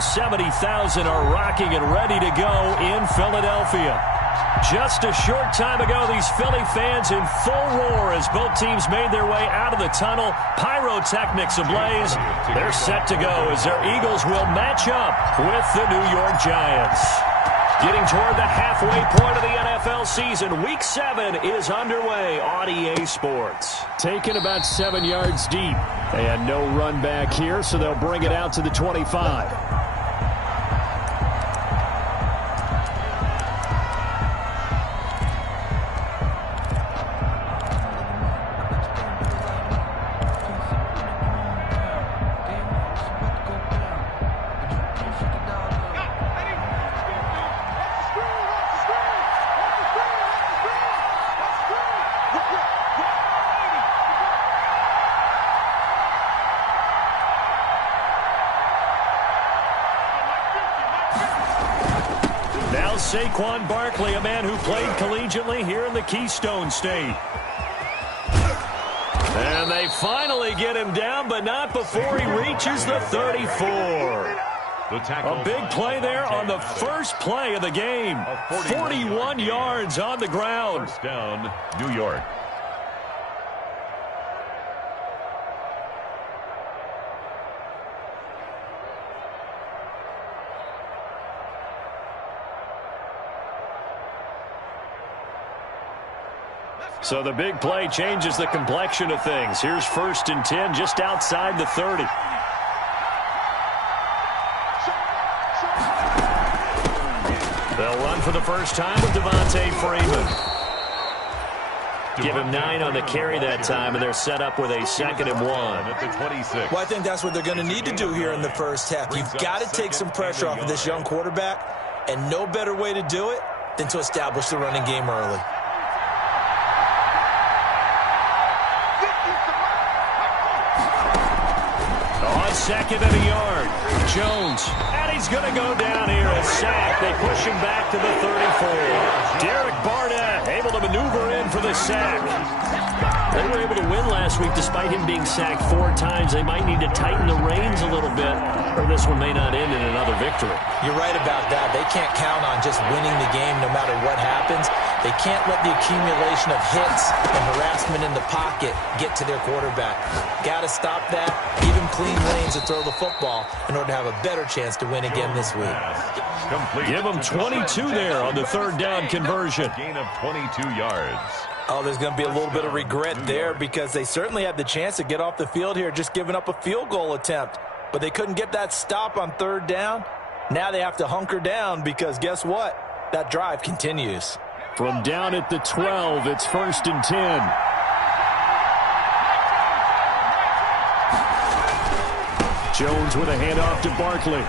over 70,000 are rocking and ready to go in Philadelphia. Just a short time ago, these Philly fans in full roar as both teams made their way out of the tunnel. Pyrotechnics ablaze. They're set to go as their Eagles will match up with the New York Giants. Getting toward the halfway point of the NFL season, Week 7 is underway on EA Sports. Taken about 7 yards deep. They had no run back here, so they'll bring it out to the 25. Saquon Barkley, a man who played collegiately here in the Keystone State. And they finally get him down, but not before he reaches the 34. A big play there on the first play of the game. 41 yards on the ground. First down, New York. So the big play changes the complexion of things. Here's 1st and 10 just outside the 30. They'll run for the first time with Devontae Freeman. Give him 9 on the carry that time, and they're set up with a 2nd and 1. At the 26. Well, I think that's what they're going to need to do here in the first half. You've got to take some pressure off of this young quarterback, and no better way to do it than to establish the running game early. Second and a yard. Jones. And he's going to go down here. A sack. They push him back to the 34. Derek Barnett able to maneuver in for the sack. They were able to win last week despite him being sacked 4 times. They might need to tighten the reins a little bit, or this one may not end in another victory. You're right about that. They can't count on just winning the game no matter what happens. They can't let the accumulation of hits and harassment in the pocket get to their quarterback. Got to stop that, give him clean lanes to throw the football in order to have a better chance to win again this week. Give him 22 there on the 3rd down conversion. Gain of 22 yards. Oh, there's going to be a little bit of regret there because they certainly had the chance to get off the field here, just giving up a field goal attempt. But they couldn't get that stop on 3rd down. Now they have to hunker down because guess what? That drive continues. From down at the 12, it's 1st and 10. Jones with a handoff to Barkley.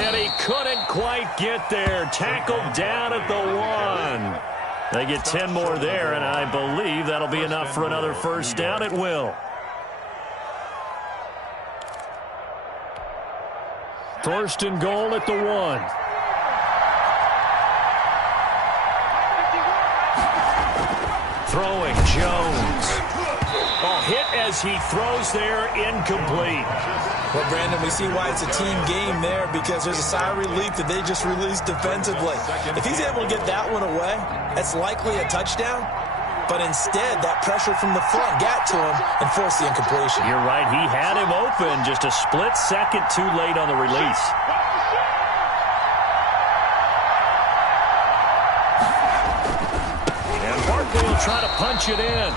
And he couldn't quite get there. Tackled down at the 1. They get 10 more there, and I believe that'll be enough for another first down. It will. First and goal at the 1. Throwing Jones. Oh, hit as he throws there, incomplete. Well, Brandon, we see why it's a team game there because there's a sigh of relief that they just released defensively. If he's able to get that one away, that's likely a touchdown. But instead, that pressure from the front got to him and forced the incompletion. You're right. He had him open just a split second too late on the release. And Barkley will try to punch it in.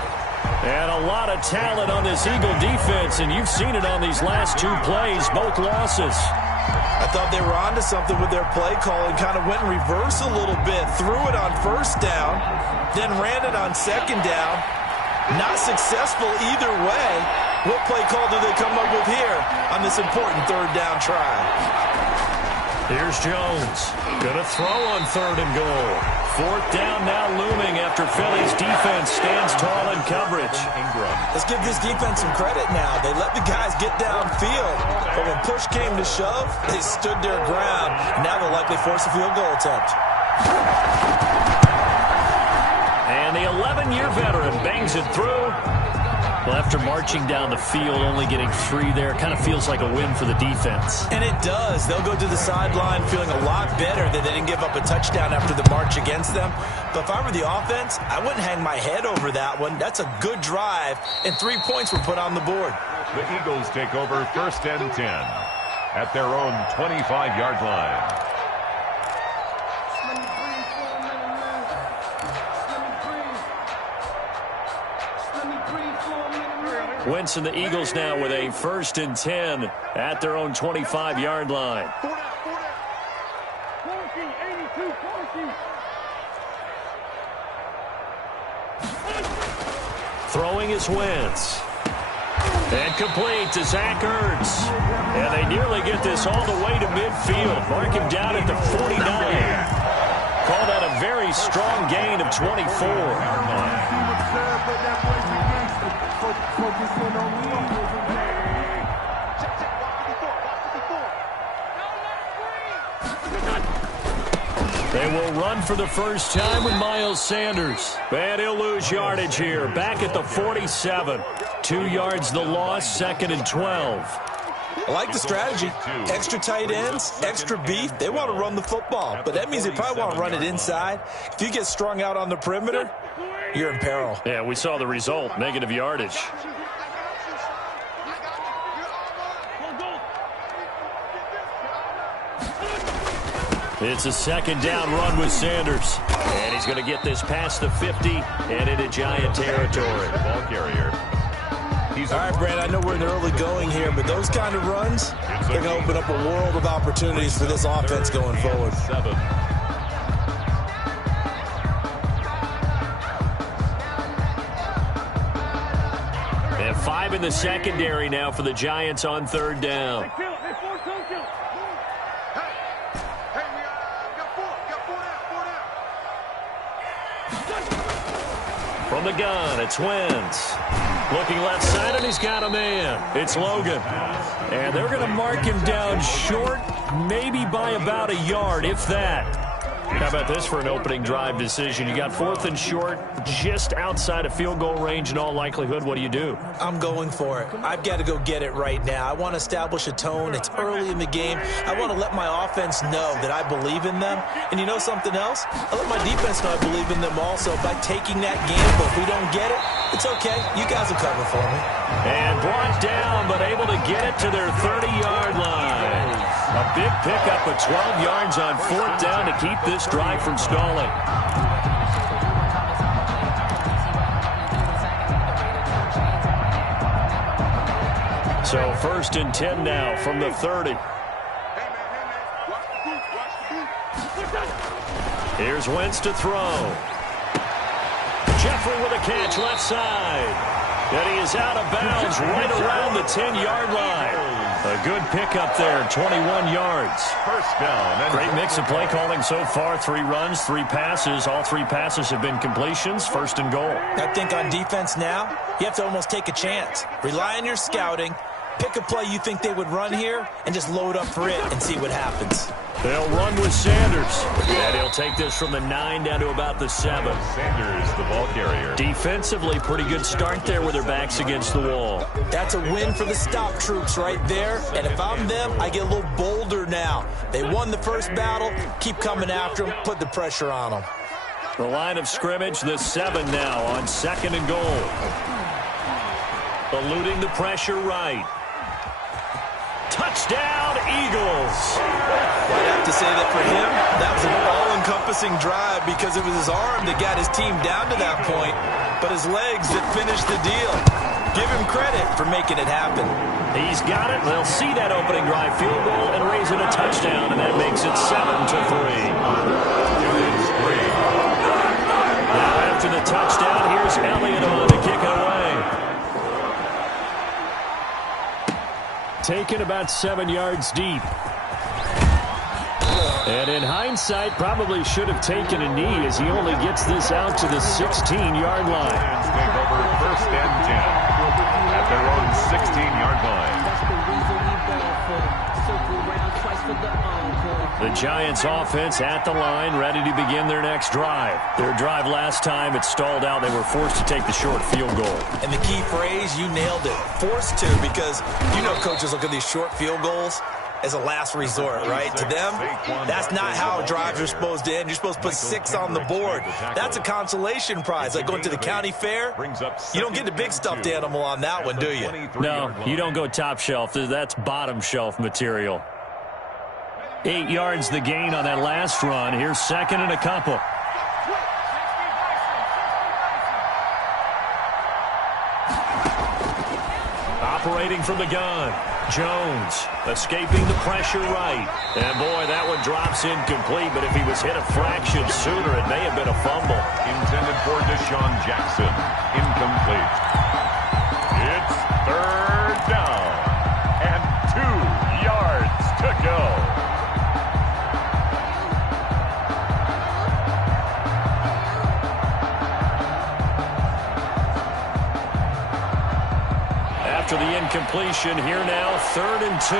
And a lot of talent on this Eagle defense, and you've seen it on these last 2 plays, both losses. I thought they were onto something with their play calling, kind of went in reverse a little bit, threw it on 1st down, then ran it on 2nd down. Not successful either way. What play call do they come up with here on this important 3rd down try? Here's Jones. Gonna throw on 3rd and goal. 4th down now looming after Philly's defense stands tall in coverage. Let's give this defense some credit now. They let the guys get downfield, but when push came to shove, they stood their ground. Now they'll likely force a field goal attempt. And the 11-year veteran bangs it through. Well, after marching down the field, only getting 3 there, kind of feels like a win for the defense. And it does. They'll go to the sideline feeling a lot better that they didn't give up a touchdown after the march against them. But if I were the offense, I wouldn't hang my head over that one. That's a good drive, and 3 points were put on the board. The Eagles take over 1st and 10 at their own 25-yard line. Wentz and the Eagles now with a 1st and 10 at their own 25-yard line. Throwing is Wentz. And complete to Zach Ertz. And they nearly get this all the way to midfield. Mark him down at the 49. Call that a very strong gain of 24. They will run for the first time with Miles Sanders. And he'll lose yardage here. Back at the 47. 2 yards the loss, 2nd and 12. I like the strategy. Extra tight ends, extra beef. They want to run the football, but that means they probably want to run it inside. If you get strung out on the perimeter, you're in peril. Yeah, we saw the result, negative yardage. It's a 2nd down run with Sanders. And he's going to get this past the 50 and into Giant territory. Ball carrier. All right, Brad, I know we're in the early going here, but those kind of runs, they're going to open up a world of opportunities for this offense going forward. 7. And 5 in the secondary now for the Giants on 3rd down. From the gun, it's Wentz. Looking left side, and he's got a man. It's Logan. And they're going to mark him down short, maybe by about a yard, if that. How about this for an opening drive decision? You got 4th and short, just outside of field goal range in all likelihood. What do? I'm going for it. I've got to go get it right now. I want to establish a tone. It's early in the game. I want to let my offense know that I believe in them. And you know something else? I let my defense know I believe in them also by taking that gamble. If we don't get it, it's okay. You guys will cover for me. And brought down, but able to get it to their 30-yard line. A big pickup of 12 yards on 4th down to keep this drive from stalling. So 1st and 10 now from the 30. Here's Wentz to throw. Jeffrey with a catch left side. And he is out of bounds right around the 10-yard line. A good pickup there, 21 yards. 1st down. Great mix of play calling so far. 3 runs, 3 passes. All 3 passes have been completions. 1st and goal. I think on defense now, you have to almost take a chance. Rely on your scouting. Pick a play you think they would run here and just load up for it and see what happens. They'll run with Sanders. And he'll take this from the 9 down to about the 7. Sanders, the ball carrier. Defensively, pretty good start there with their backs against the wall. That's a win for the stop troops right there. And if I'm them, I get a little bolder now. They won the first battle. Keep coming after them. Put the pressure on them. The line of scrimmage, the 7 now on 2nd and goal. Eluding the pressure right. Touchdown, Eagles. I'd have to say that for him, that was an all-encompassing drive because it was his arm that got his team down to that point, but his legs that finished the deal. Give him credit for making it happen. He's got it. They'll see that opening drive field goal and raise it a touchdown, and that makes it 7-3. Now after the touchdown, here's Elliott on to kick it away. Taken about 7 yards deep. And in hindsight, probably should have taken a knee as he only gets this out to the 16-yard line. Take over 1st and 10 at their own 16-yard line. The Giants offense at the line, ready to begin their next drive. Their drive last time, it stalled out. They were forced to take the short field goal. And the key phrase, you nailed it, forced to, because you know coaches look at these short field goals as a last resort, right? To them, that's not how drives are supposed to end. You're supposed to put 6 on the board. That's a consolation prize. Like going to the county fair, you don't get the big stuffed animal on that one, do you? No, you don't go top shelf. That's bottom shelf material. 8 yards the gain on that last run. Here's second and a couple. Operating from the gun. Jones escaping the pressure right. And, boy, that one drops incomplete, but if he was hit a fraction sooner, it may have been a fumble. Intended for Deshaun Jackson. Incomplete. It's third down. And 2 yards to go. After the incompletion, here now, 3rd and 2.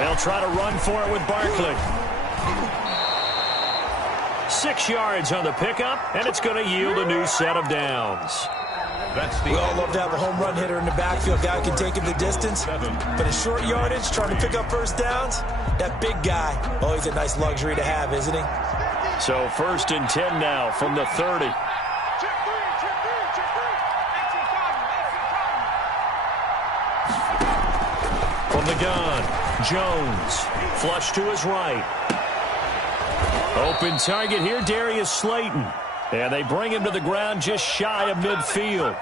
They'll try to run for it with Barkley. 6 yards on the pickup, and it's going to yield a new set of downs. We all love to have a home run hitter in the backfield, guy who can take him the distance. But in short yardage, trying to pick up first downs, that big guy, always a nice luxury to have, isn't he? So 1st and 10 now from the 30. From the gun, Jones, flush to his right. Open target here, Darius Slayton. And they bring him to the ground just shy of midfield.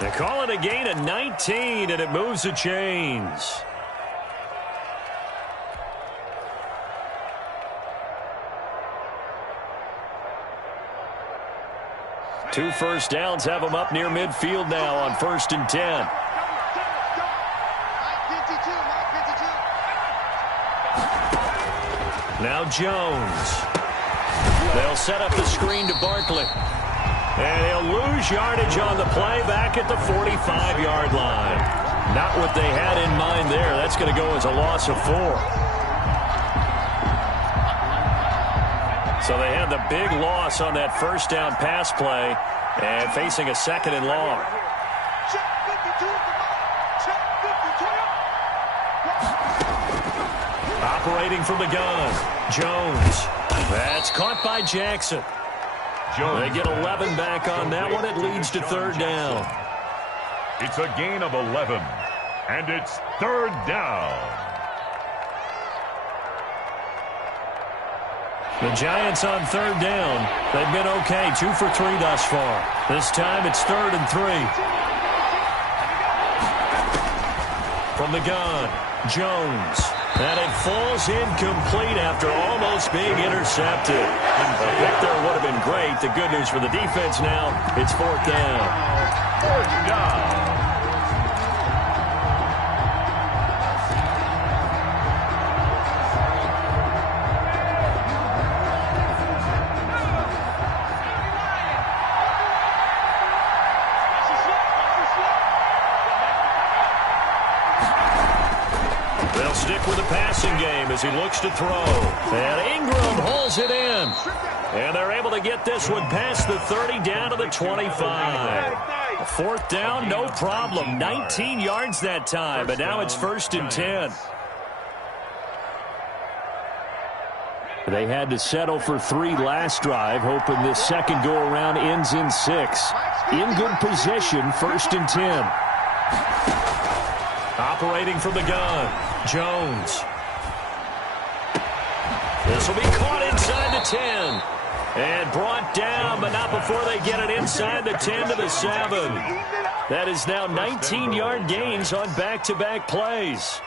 They call it a gain of 19, and it moves the chains. Two first downs have them up near midfield now on 1st and 10. Now Jones. They'll set up the screen to Barkley. And he'll lose yardage on the play back at the 45-yard line. Not what they had in mind there. That's going to go as a loss of 4. So they had the big loss on that first down pass play and facing a 2nd and long. Operating from the gun, Jones. That's caught by Jackson. They get 11 back on that one. It leads to 3rd down. It's a gain of 11, and it's 3rd down. The Giants on 3rd down. They've been okay, 2 for 3 thus far. This time it's 3rd and 3. From the gun, Jones. And it falls incomplete after almost being intercepted. A pick there would have been great. The good news for the defense now, it's 4th down. 4th down. Stick with the passing game as he looks to throw. And Ingram holds it in. And they're able to get this one past the 30 down to the 25. 4th down, no problem. 19 yards that time, but now it's 1st and 10. They had to settle for 3 last drive, hoping this second go-around ends in 6. In good position, 1st and 10. Operating from the gun, Jones. This will be caught inside the 10. And brought down, but not before they get it inside the 10 to the 7. That is now 19-yard gains on back-to-back plays.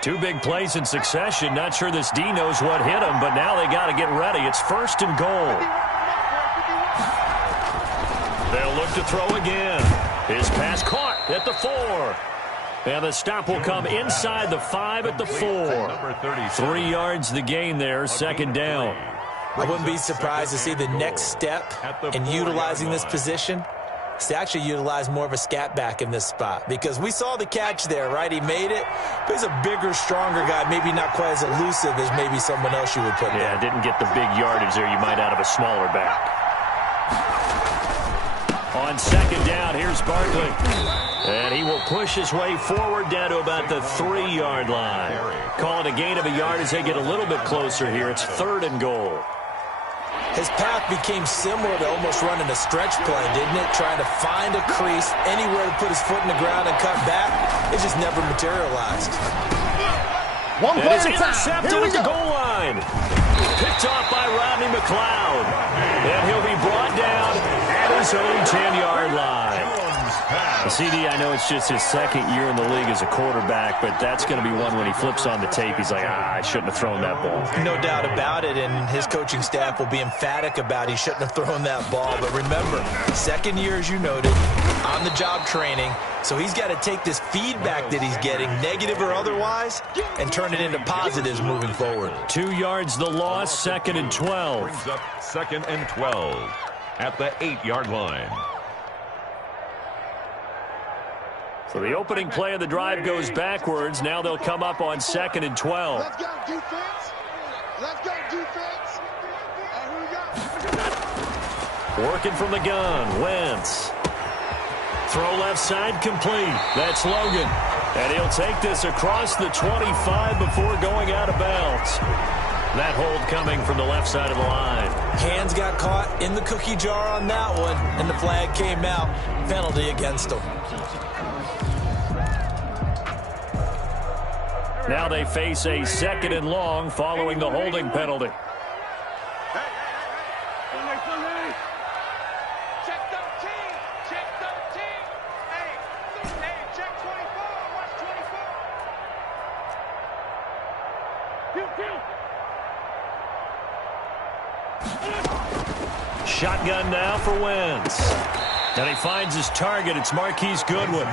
Two big plays in succession. Not sure this D knows what hit him, but now they got to get ready. It's 1st and goal. They'll look to throw again. His pass caught at the 4. And the stop will come inside the 5 at the 4. 3 yards the gain there, second down. I wouldn't be surprised to see the next step in utilizing this position is to actually utilize more of a scat back in this spot, because we saw the catch there, right? He made it, but he's a bigger, stronger guy, maybe not quite as elusive as maybe someone else you would put there. Yeah, didn't get the big yardage there you might out of a smaller back. On second down, here's Barkley. And he will push his way forward down to about the 3-yard line. Call it a gain of a yard as they get a little bit closer here. It's 3rd and goal. His path became similar to almost running a stretch play, didn't it? Trying to find a crease, anywhere to put his foot in the ground and cut back. It just never materialized. One play at a time. Intercepted at the goal line. Picked off by Rodney McLeod. And he'll be brought down at his own 10-yard line. CD, I know it's just his 2nd year in the league as a quarterback, but that's going to be one when he flips on the tape, he's like, I shouldn't have thrown that ball. No doubt about it, and his coaching staff will be emphatic about he shouldn't have thrown that ball. But remember, 2nd year, as you noted, on-the-job training, so he's got to take this feedback that he's getting, negative or otherwise, and turn it into positives moving forward. 2 yards the loss, 2nd and 12. Brings up 2nd and 12 at the 8-yard line. So the opening play of the drive goes backwards. Now they'll come up on 2nd and 12. Let's go, defense. Let's go, defense. Here we go. Working from the gun, Wentz. Throw left side, complete. That's Logan. And he'll take this across the 25 before going out of bounds. That hold coming from the left side of the line. Hands got caught in the cookie jar on that one, and the flag came out. Penalty against him. Now they face a 2nd and long following the holding penalty. Check 13. Check 13. Hey, check 24. Watch 24. Shotgun now for Wentz. And he finds his target. It's Marquise Goodwin.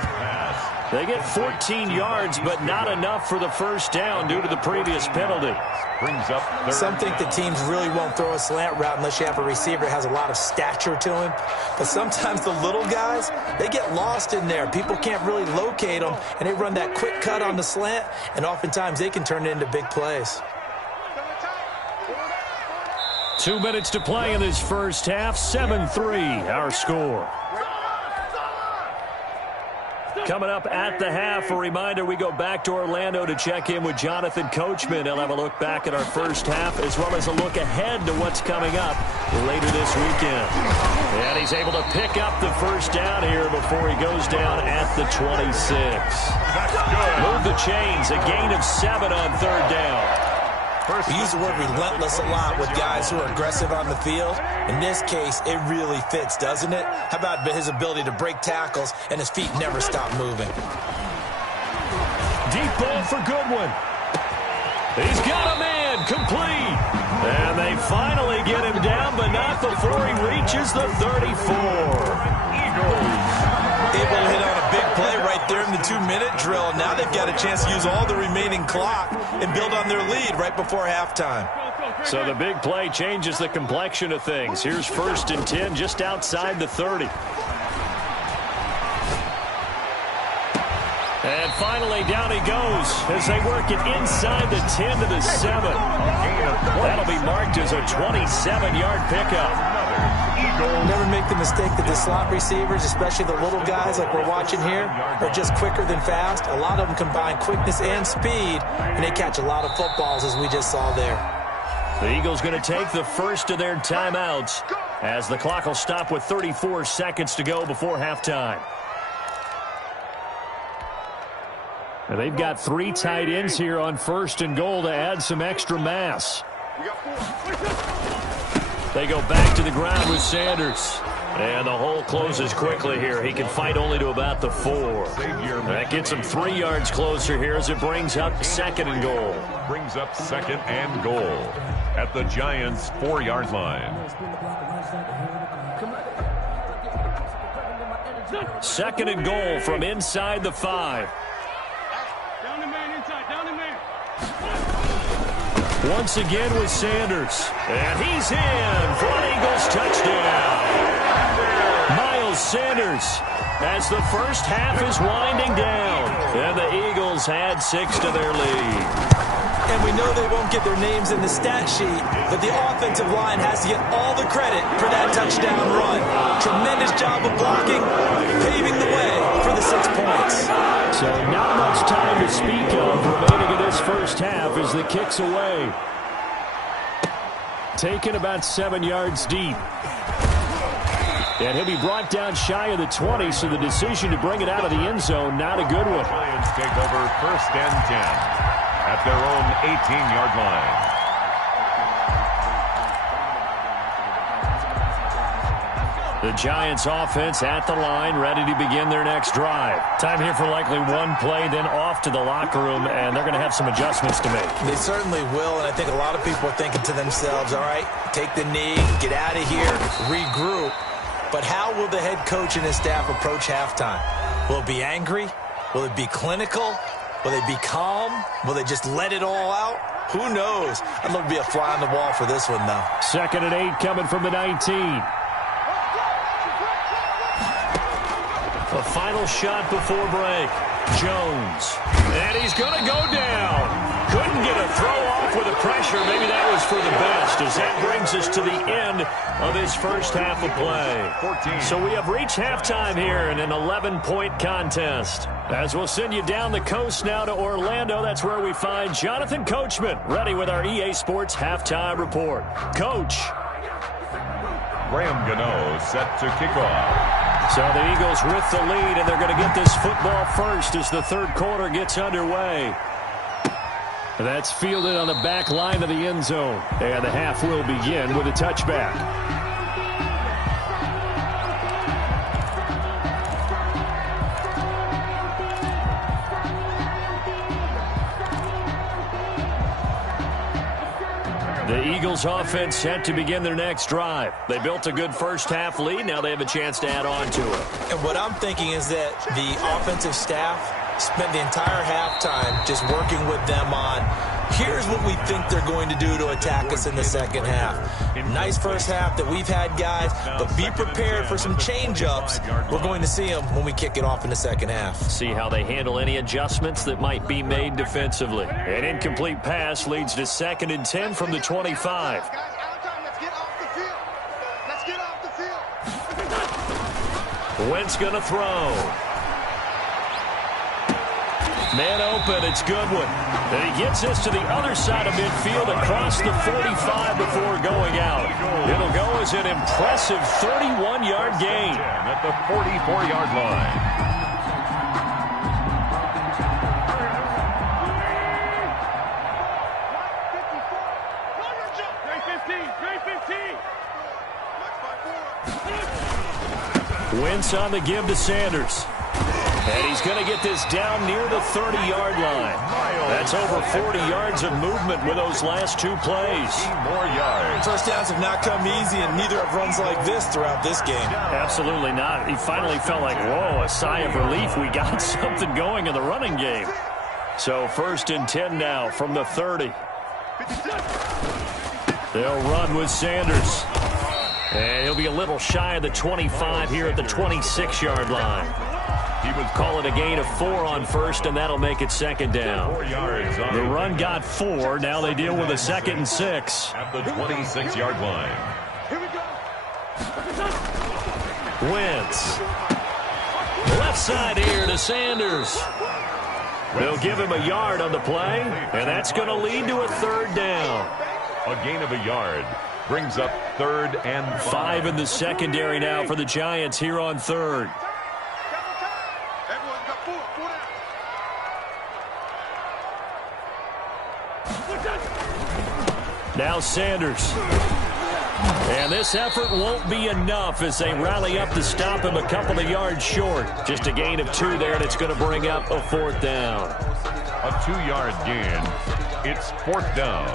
They get 14 yards, but not enough for the first down due to the previous penalty. Brings up Some think the teams really won't throw a slant route unless you have a receiver that has a lot of stature to him. But sometimes the little guys, they get lost in there. People can't really locate them, and they run that quick cut on the slant, and oftentimes they can turn it into big plays. 2 minutes to play in this first half. 7-3, our score. Coming up at the half, a reminder, we go back to Orlando to check in with Jonathan Coachman. He'll have a look back at our first half as well as a look ahead to what's coming up later this weekend. And he's able to pick up the first down here before he goes down at the 26. Move the chains, a gain of 7 on 3rd down. We use the word relentless a lot with guys who are aggressive on the field. In this case, it really fits, doesn't it? How about his ability to break tackles and his feet never stop moving? Deep ball for Goodwin. He's got a man, complete. And they finally get him down, but not before he reaches the 34. Able to hit on a big play right there in the 2-minute drill. Now they've got a chance to use all the remaining clock and build on their lead right before halftime. So the big play changes the complexion of things. Here's 1st and 10 just outside the 30. And finally down he goes as they work it inside the 10 to the 7. That'll be marked as a 27-yard pickup. Never make the mistake that the slot receivers, especially the little guys like we're watching here, are just quicker than fast. A lot of them combine quickness and speed, and they catch a lot of footballs, as we just saw there. The Eagles going to take the first of their timeouts as the clock will stop with 34 seconds to go before halftime. And they've got 3 tight ends here on 1st and goal to add some extra mass. They go back to the ground with Sanders. And the hole closes quickly here. He can fight only to about the 4. That gets him 3 yards closer here as it brings up 2nd and goal. Brings up 2nd and goal at the Giants' 4-yard line. 2nd and goal from inside the 5. Once again with Sanders. And he's in for an Eagles touchdown. Miles Sanders as the first half is winding down. And the Eagles add 6 to their lead. And we know they won't get their names in the stat sheet, but the offensive line has to get all the credit for that touchdown run. Tremendous job of blocking, paving the way for the 6 points. So not much time to speak of remaining in this first half as the kick's away. Taken about 7 yards deep. And he'll be brought down shy of the 20, so the decision to bring it out of the end zone, not a good one. Lions take over 1st and 10 at their own 18-yard line. The Giants offense at the line, ready to begin their next drive. Time here for likely one play, then off to the locker room, and they're going to have some adjustments to make. They certainly will, and I think a lot of people are thinking to themselves, all right, take the knee, get out of here, regroup. But how will the head coach and his staff approach halftime? Will it be angry? Will it be clinical? Will they be calm? Will they just let it all out? Who knows? I'd love to be a fly on the wall for this one, though. 2nd and 8 coming from the 19. A final shot before break. Jones. And he's going to go down. Couldn't get a throw off with the pressure. Maybe that was for the best, as that brings us to the end of this first half of play. So we have reached halftime here in an 11-point contest. As we'll send you down the coast now to Orlando, that's where we find Jonathan Coachman, ready with our EA Sports halftime report. Coach. Graham Gano set to kick off. So the Eagles with the lead, and they're going to get this football first as the third quarter gets underway. That's fielded on the back line of the end zone. And the half will begin with a touchback. The Eagles offense set to begin their next drive. They built a good first half lead. Now they have a chance to add on to it. And what I'm thinking is that the offensive staff spent the entire halftime just working with them on, here's what we think they're going to do to attack us in the second half. Nice first half that we've had, guys, but be prepared for some change-ups. We're going to see them when we kick it off in the second half. See how they handle any adjustments that might be made defensively. An incomplete pass leads to 2nd and 10 from the 25. Guys, out time. Let's get off the field. Let's get off the field. Wentz going to throw. Man open, it's Goodwin. And he gets us to the other side of midfield across the 45 before going out. It'll go as an impressive 31-yard gain. At the 44-yard line. Wentz on the give to Sanders. And he's going to get this down near the 30-yard line. That's over 40 yards of movement with those last 2 plays. More yards. First downs have not come easy, and neither have runs like this throughout this game. Absolutely not. He finally felt like, whoa, a sigh of relief. We got something going in the running game. So 1st and 10 now from the 30. They'll run with Sanders. And he'll be a little shy of the 25 here at the 26-yard line. He would call it a gain of 4 on 1st, and that'll make it 2nd down. 4 yards on The run got 4. Now they deal with a 2nd and 6. at the 26-yard line. Here we go. Wentz. Left side here to Sanders. They'll give him a yard on the play, and that's going to lead to a 3rd down. A gain of a yard brings up 3rd and 5 in the secondary now for the Giants here on 3rd. Everyone's got 4. 4 down. Now Sanders. And this effort won't be enough as they rally up to stop him a couple of yards short. Just a gain of 2 there, and it's going to bring up a 4th down. a 2-yard gain. It's 4th down.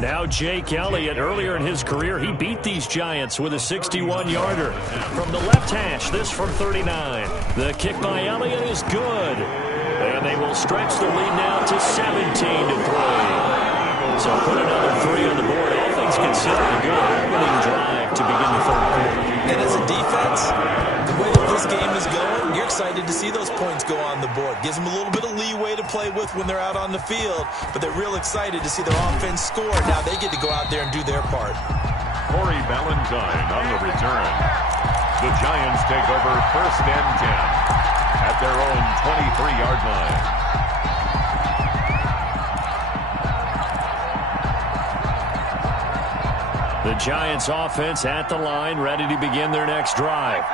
Now Jake Elliott, earlier in his career, he beat these Giants with a 61-yarder. From the left hash, this from 39. The kick by Elliott is good. And they will stretch the lead now to 17-3. So put another 3 on the board. All things considered, a good opening drive to begin the third quarter. And as a defense, the way that this game is going, you're excited to see those points go on the board. Gives them a little bit of leeway to play with when they're out on the field, but they're real excited to see their offense score. Now they get to go out there and do their part. Corey Valentine on the return. The Giants take over 1st and 10 at their own 23-yard line. The Giants offense at the line, ready to begin their next drive.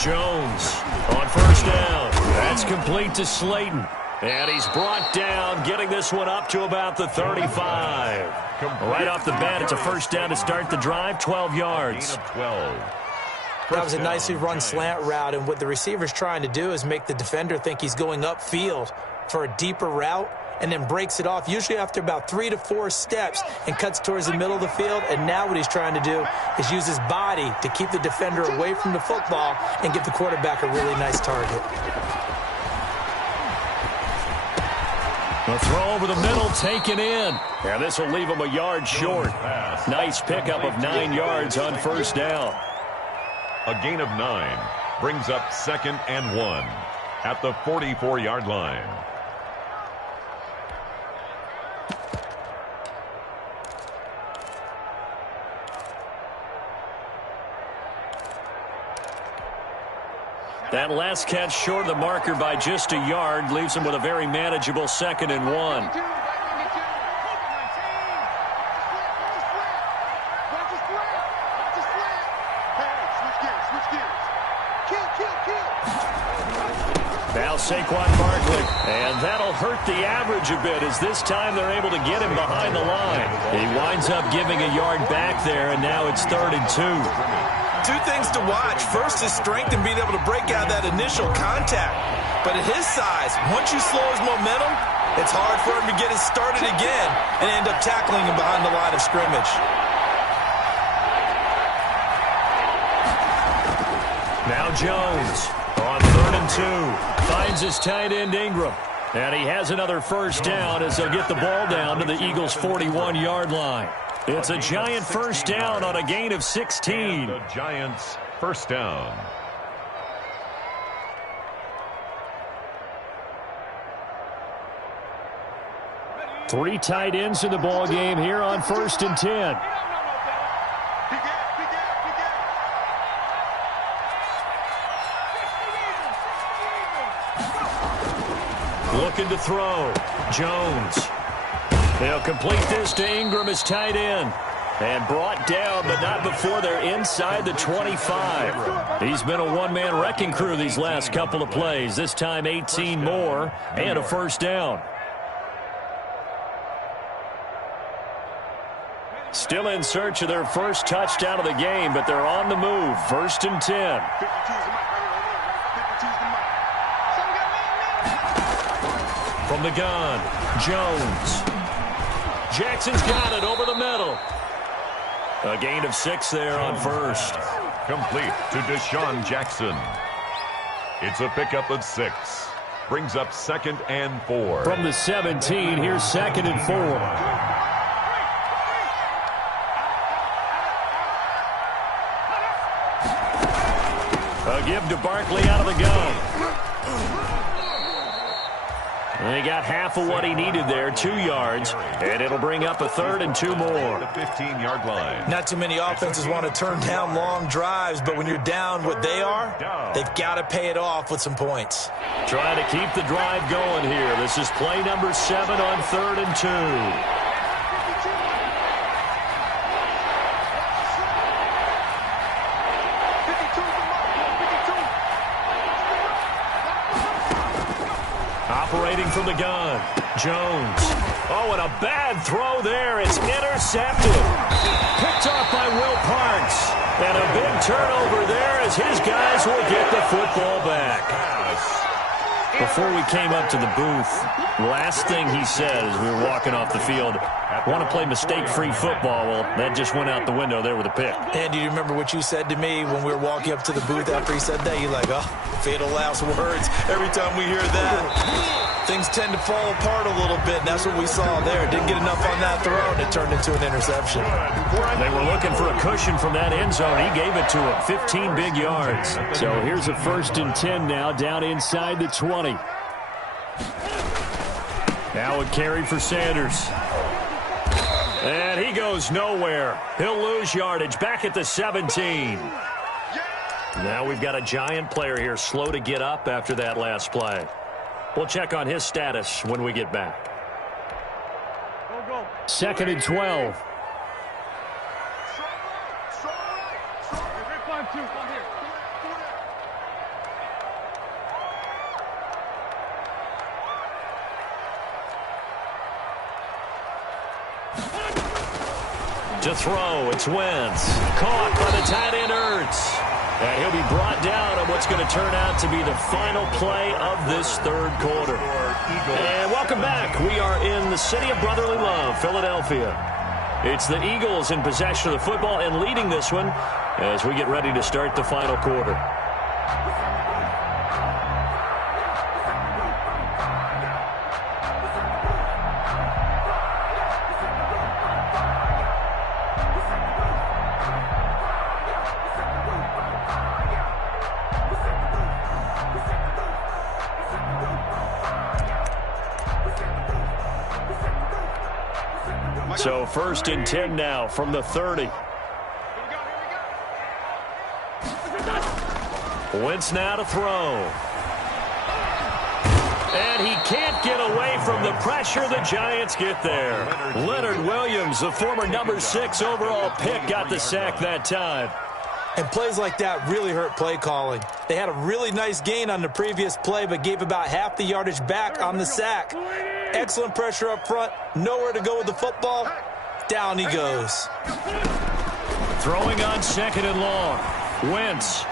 Jones on 1st down. That's complete to Slayton. And he's brought down, getting this one up to about the 35. Right off the bat, it's a 1st down to start the drive, 12 yards. That was a nicely run slant route, and what the receiver's trying to do is make the defender think he's going upfield for a deeper route, and then breaks it off, usually after about 3 to 4 steps, and cuts towards the middle of the field. And now what he's trying to do is use his body to keep the defender away from the football and give the quarterback a really nice target. A throw over the middle, taken in. And this will leave him a yard short. Nice pickup of 9 yards on 1st down. A gain of 9 brings up 2nd and 1 at the 44-yard line. That last catch short of the marker by just a yard leaves him with a very manageable 2nd and 1. Now Saquon Barkley, and that'll hurt the average a bit as this time they're able to get him behind the line. He winds up giving a yard back there, and now it's 3rd and 2. 2 things to watch. First, his strength and being able to break out that initial contact. But at his size, once you slow his momentum, it's hard for him to get it started again and end up tackling him behind the line of scrimmage. Now Jones on 3rd and 2. Finds his tight end Ingram. And he has another 1st down as they'll get the ball down to the Eagles' 41-yard line. It's a Giant 1st down on a gain of 16. The Giants 1st down. Three tight ends in the ball game here on 1st and 10. Looking to throw. Jones. They'll complete this to Ingram as tight end. And brought down, but not before they're inside the 25. He's been a one-man wrecking crew these last couple of plays. This time 18 more and a 1st down. Still in search of their first touchdown of the game, but they're on the move. 1st and 10. From the gun, Jones. Jackson's got it over the middle. A gain of 6 there on 1st. Complete to Deshaun Jackson. It's a pickup of 6. Brings up 2nd and 4. From the 17, here's 2nd and 4. A give to Barkley out of the gun. And he got half of what he needed there, 2 yards, and it'll bring up a 3rd and 2 more. The 15-yard line. Not too many offenses want to turn down long drives, but when you're down what they are, they've got to pay it off with some points. Trying to keep the drive going here. This is play number 7 on 3rd and 2. Operating from the gun, Jones. Oh, and a bad throw there. It's intercepted. Picked off by Will Parks. And a big turnover there as his guys will get the football back. Before we came up to the booth, last thing he said as we were walking off the field, want to play mistake-free football. Well, that just went out the window there with a pick. And do you remember what you said to me when we were walking up to the booth after he said that? You're like, oh, fatal last words. Every time we hear that, things tend to fall apart a little bit, and that's what we saw there. Didn't get enough on that throw, and it turned into an interception. They were looking for a cushion from that end zone. He gave it to him, 15 big yards. So here's a 1st and 10 now, down inside the 20. Now a carry for Sanders. And he goes nowhere. He'll lose yardage back at the 17. Now we've got a Giant player here slow to get up after that last play. We'll check on his status when we get back. 2nd and 12. To throw, it's Wentz. Caught by the tight end Ertz. And he'll be brought down on what's going to turn out to be the final play of this 3rd quarter. And welcome back. We are in the city of brotherly love, Philadelphia. It's the Eagles in possession of the football and leading this one as we get ready to start the final quarter. So 1st and 10 now from the 30. Wentz now to throw. And he can't get away from the pressure. The Giants get there. Leonard Williams, the former number 6 overall pick, got the sack that time. And plays like that really hurt play calling. They had a really nice gain on the previous play, but gave about half the yardage back on the sack. Excellent pressure up front. Nowhere to go with the football. Down he goes. Throwing on 2nd and long. Wentz.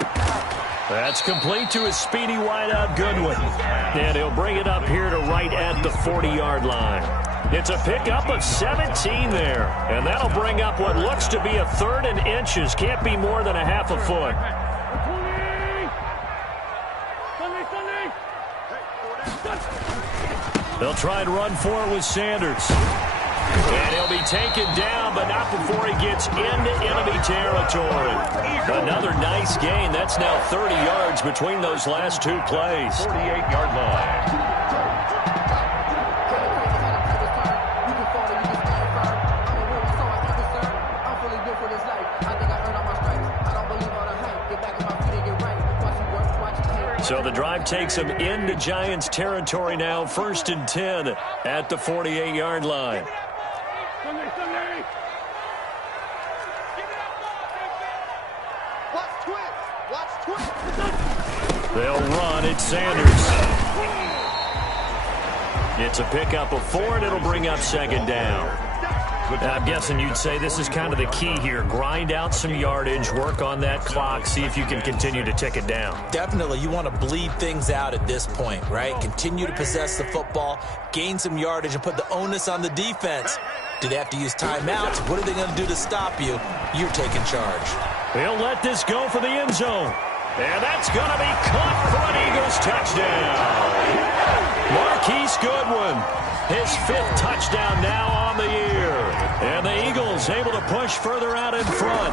That's complete to his speedy wideout Goodwin. And he'll bring it up here to right at the 40-yard line. It's a pickup of 17 there. And that'll bring up what looks to be a 3rd and inches. Can't be more than a half a foot. They'll try and run for it with Sanders. And he'll be taken down, but not before he gets into enemy territory. Another nice gain. That's now 30 yards between those last 2 plays. 48-yard line. So the drive takes him into Giants territory now. 1st and 10 at the 48-yard line. They'll run. It's Sanders. It's a pickup of 4, and it'll bring up 2nd down. I'm guessing you'd say this is kind of the key here. Grind out some yardage, work on that clock, see if you can continue to tick it down. Definitely. You want to bleed things out at this point, right? Continue to possess the football, gain some yardage, and put the onus on the defense. Do they have to use timeouts? What are they going to do to stop you? You're taking charge. They'll let this go for the end zone. And that's going to be caught for an Eagles touchdown. Marquise Goodwin, his 5th touchdown now on the year. And the Eagles able to push further out in front.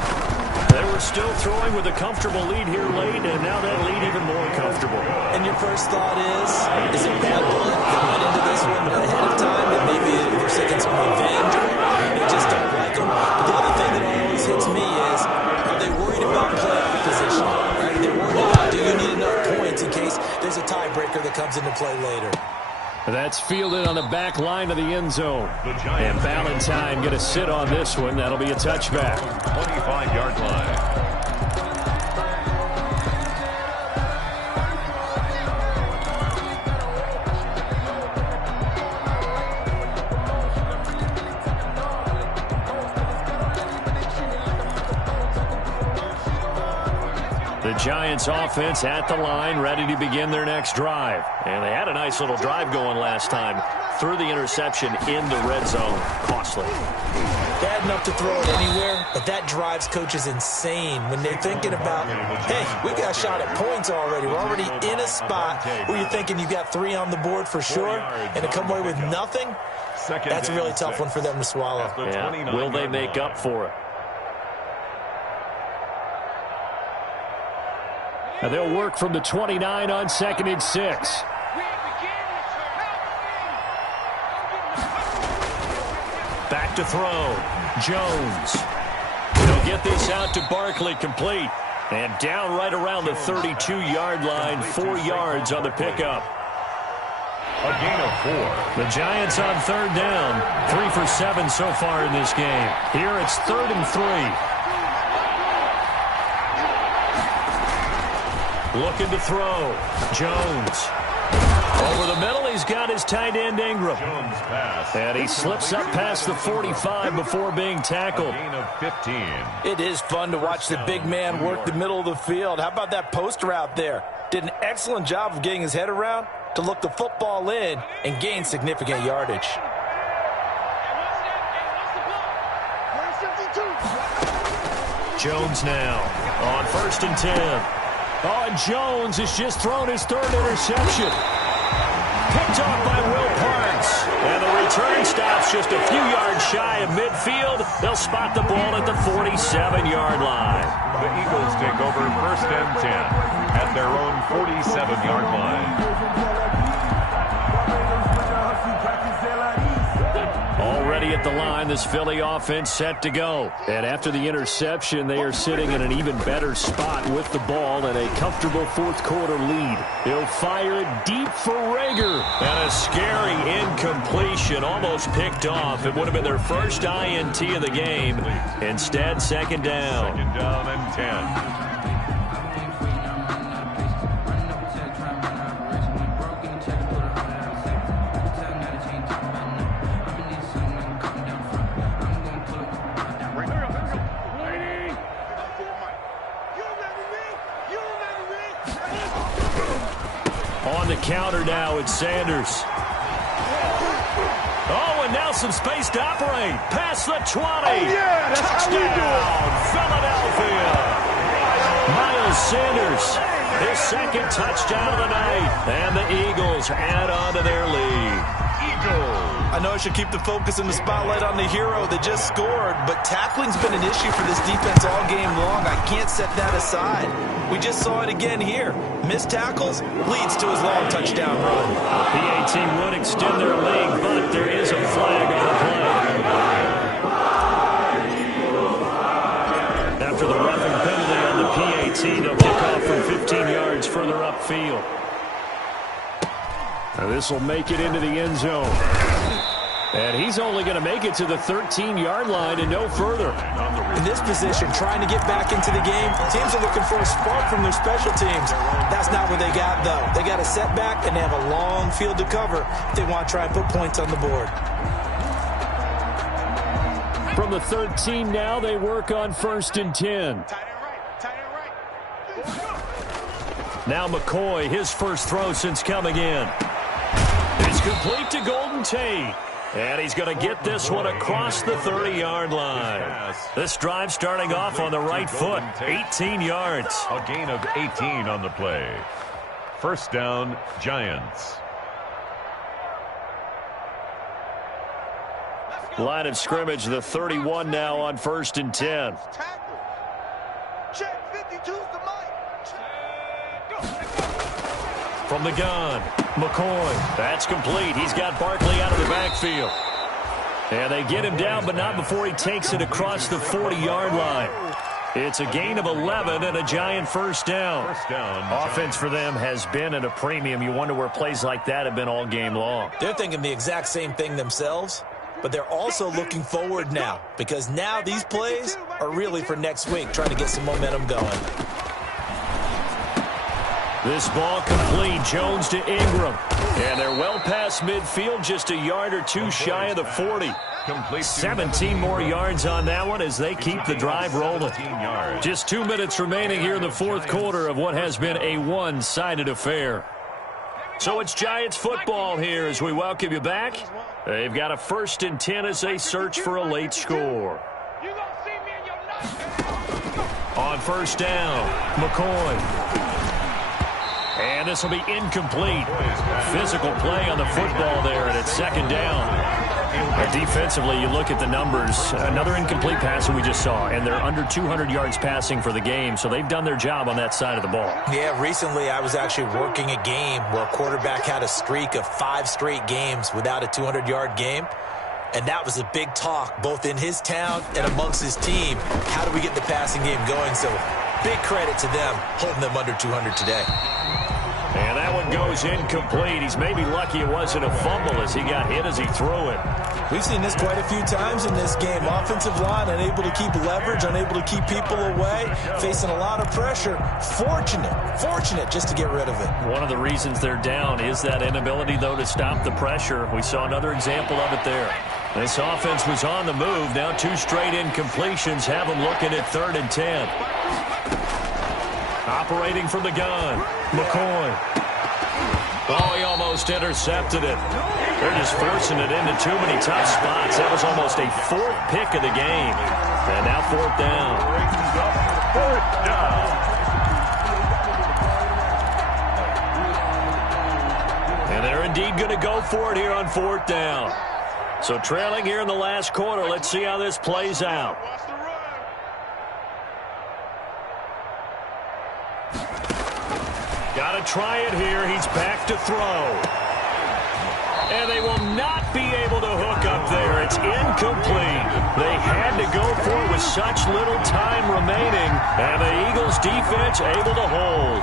They were still throwing with a comfortable lead here late, and now that lead even more comfortable. And your first thought is it bad blood that went into this one ahead of time? And maybe they're seeking some revenge, or they just don't like them. But the other thing that always hits me is, are they worried about playoff position? Right? They're worried about, do you need enough points in case there's a tiebreaker that comes into play later? That's fielded on the back line of the end zone. And Valentine going to sit on this one. That'll be a touchback. 25-yard line. The Giants offense at the line, ready to begin their next drive. And they had a nice little drive going last time. Threw the interception in the red zone. Costly. Bad enough to throw it anywhere, but that drives coaches insane when they're thinking about, hey, we got a shot at points already. We're already in a spot where you're thinking you got 3 on the board for sure, and to come away with nothing, that's a really tough one for them to swallow. Yeah. Will they make up for it? And they'll work from the 29 on 2nd and 6. Back to throw. Jones. He'll get this out to Barkley, complete. And down right around the 32-yard line, 4 yards on the pickup. A gain of 4. The Giants on 3rd down. 3 for 7 so far in this game. Here it's 3rd and 3. Looking to throw. Jones. Over the middle, he's got his tight end Ingram. Jones pass. And he slips up past the 45 before being tackled. A gain of 15. It is fun to watch the big man work the middle of the field. How about that post route there? Did an excellent job of getting his head around to look the football in and gain significant yardage. Jones now on 1st and 10. Oh, and Jones has just thrown his 3rd interception. Picked off by Will Parks. And the return stops just a few yards shy of midfield. They'll spot the ball at the 47-yard line. The Eagles take over 1st and 10 at their own 47-yard line. Already at the line, this Philly offense set to go. And after the interception, they are sitting in an even better spot with the ball and a comfortable 4th quarter lead. He'll fire it deep for Rager. And a scary incompletion, almost picked off. It would have been their first INT of the game. Instead, 2nd down. 2nd down and 10. On the counter now, it's Sanders. Oh, and now some space to operate. Past the 20. Touchdown, Philadelphia. Miles Sanders, his 2nd touchdown of the night. And the Eagles add on to their lead. I know I should keep the focus and the spotlight on the hero that just scored, but tackling's been an issue for this defense all game long. I can't set that aside. We just saw it again here. Missed tackles leads to his long touchdown run. The PA team would extend their lead, but there is a flag on the play. After the roughing penalty on the PAT, they'll kick off from 15 yards further upfield. Now this will make it into the end zone. And he's only going to make it to the 13-yard line and no further. In this position, trying to get back into the game, teams are looking for a spark from their special teams. That's not what they got, though. They got a setback, and they have a long field to cover if they want to try and put points on the board. From the 13 now, they work on 1st and 10. Now McCoy, his first throw since coming in. It's complete to Golden Tate. And he's going to get this one across the 30-yard line. This drive starting off on the right foot, 18 yards. A gain of 18 on the play. 1st down, Giants. Line of scrimmage, the 31 now on 1st and 10. From the gun, McCoy. That's complete. He's got Barkley out of the backfield. And they get him down, but not before he takes it across the 40-yard line. It's a gain of 11 and a Giant 1st down. Offense for them has been at a premium. You wonder where plays like that have been all game long. They're thinking the exact same thing themselves, but they're also looking forward now because now these plays are really for next week, trying to get some momentum going. This ball complete. Jones to Ingram. And they're well past midfield, just a yard or two shy of the 40. 17 more yards on that one as they keep the drive rolling. Just 2 minutes remaining here in the fourth quarter of what has been a one-sided affair. So it's Giants football here as we welcome you back. They've got a 1st and 10 as they search for a late score. On first down, McCoy. And this will be incomplete. Physical play on the football there, and it's 2nd down. Defensively, you look at the numbers. Another incomplete pass that we just saw, and they're under 200 yards passing for the game, so they've done their job on that side of the ball. Yeah, recently I was actually working a game where a quarterback had a streak of 5 straight games without a 200-yard game. And that was a big talk, both in his town and amongst his team. How do we get the passing game going? So big credit to them holding them under 200 today. And that one goes incomplete. He's maybe lucky it wasn't a fumble as he got hit as he threw it. We've seen this quite a few times in this game. Offensive line unable to keep leverage, unable to keep people away, facing a lot of pressure. Fortunate just to get rid of it. One of the reasons they're down is that inability, though, to stop the pressure. We saw another example of it there. This offense was on the move. Now 2 straight incompletions have them looking at 3rd and 10. Operating from the gun, McCoy. Oh, he almost intercepted it. They're just forcing it into too many tough spots. That was almost a 4th pick of the game. And now 4th down. 4th down. And they're indeed going to go for it here on 4th down. So trailing here in the last quarter. Let's see how this plays out. Got to try it here. He's back to throw. And they will not be able to hook up there. It's incomplete. They had to go for it with such little time remaining. And the Eagles defense able to hold.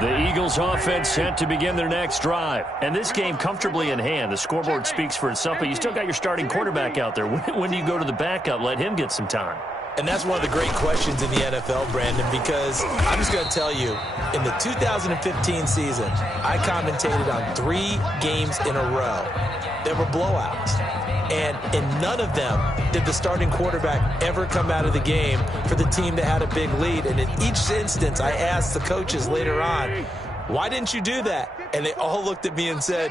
The Eagles offense set to begin their next drive. And this game comfortably in hand. The scoreboard speaks for itself, but you still got your starting quarterback out there. When do you go to the backup? Let him get some time. And that's one of the great questions in the NFL, Brandon, because I'm just going to tell you, in the 2015 season, I commentated on 3 games in a row. There were blowouts. And in none of them did the starting quarterback ever come out of the game for the team that had a big lead. And in each instance, I asked the coaches later on, why didn't you do that? And they all looked at me and said,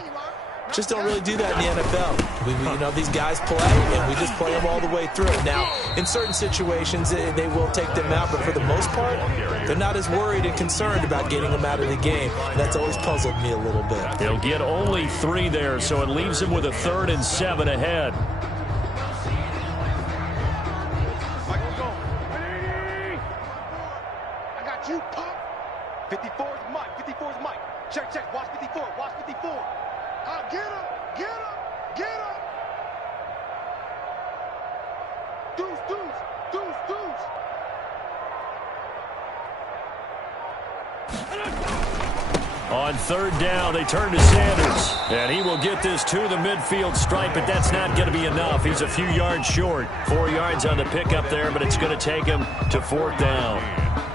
just don't really do that in the NFL. These guys play, and we just play them all the way through. Now, in certain situations, they will take them out, but for the most part, they're not as worried and concerned about getting them out of the game. That's always puzzled me a little bit. They'll get only 3 there, so it leaves them with a 3rd and 7 ahead. I got you, pump. 54 is Mike. 54 is Mike. Check. Watch 54. Watch 54. Get him! Get him! Get him! Deuce! On 3rd down, they turn to Sanders. And he will get this to the midfield stripe, but that's not going to be enough. He's a few yards short. 4 yards on the pickup there, but it's going to take him to 4th down.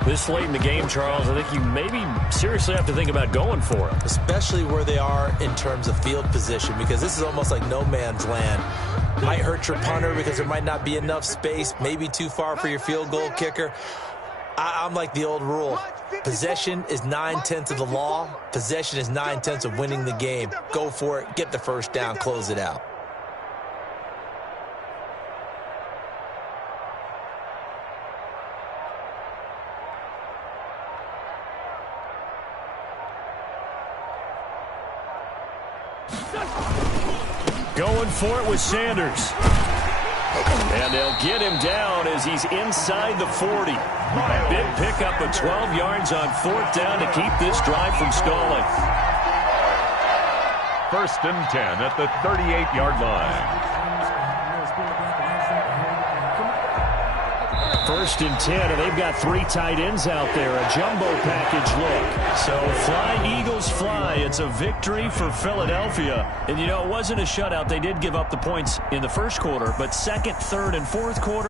This late in the game, Charles, I think you maybe seriously have to think about going for it. Especially where they are in terms of field position, because this is almost like no man's land. Might hurt your punter because there might not be enough space, maybe too far for your field goal kicker. I'm like the old rule. Possession is 9/10 of the law. Possession is 9/10 of winning the game. Go for it. Get the 1st down. Close it out. Going for it with Sanders. And they'll get him down as he's inside the 40. Big pickup of 12 yards on 4th down to keep this drive from stalling. 1st and 10 at the 38-yard line. 1st and 10, and they've got 3 tight ends out there. A jumbo package look. So flying Eagles Eagles fly. It's a victory for Philadelphia. And, you know, it wasn't a shutout. They did give up the points in the first quarter, but second, third, and fourth quarter,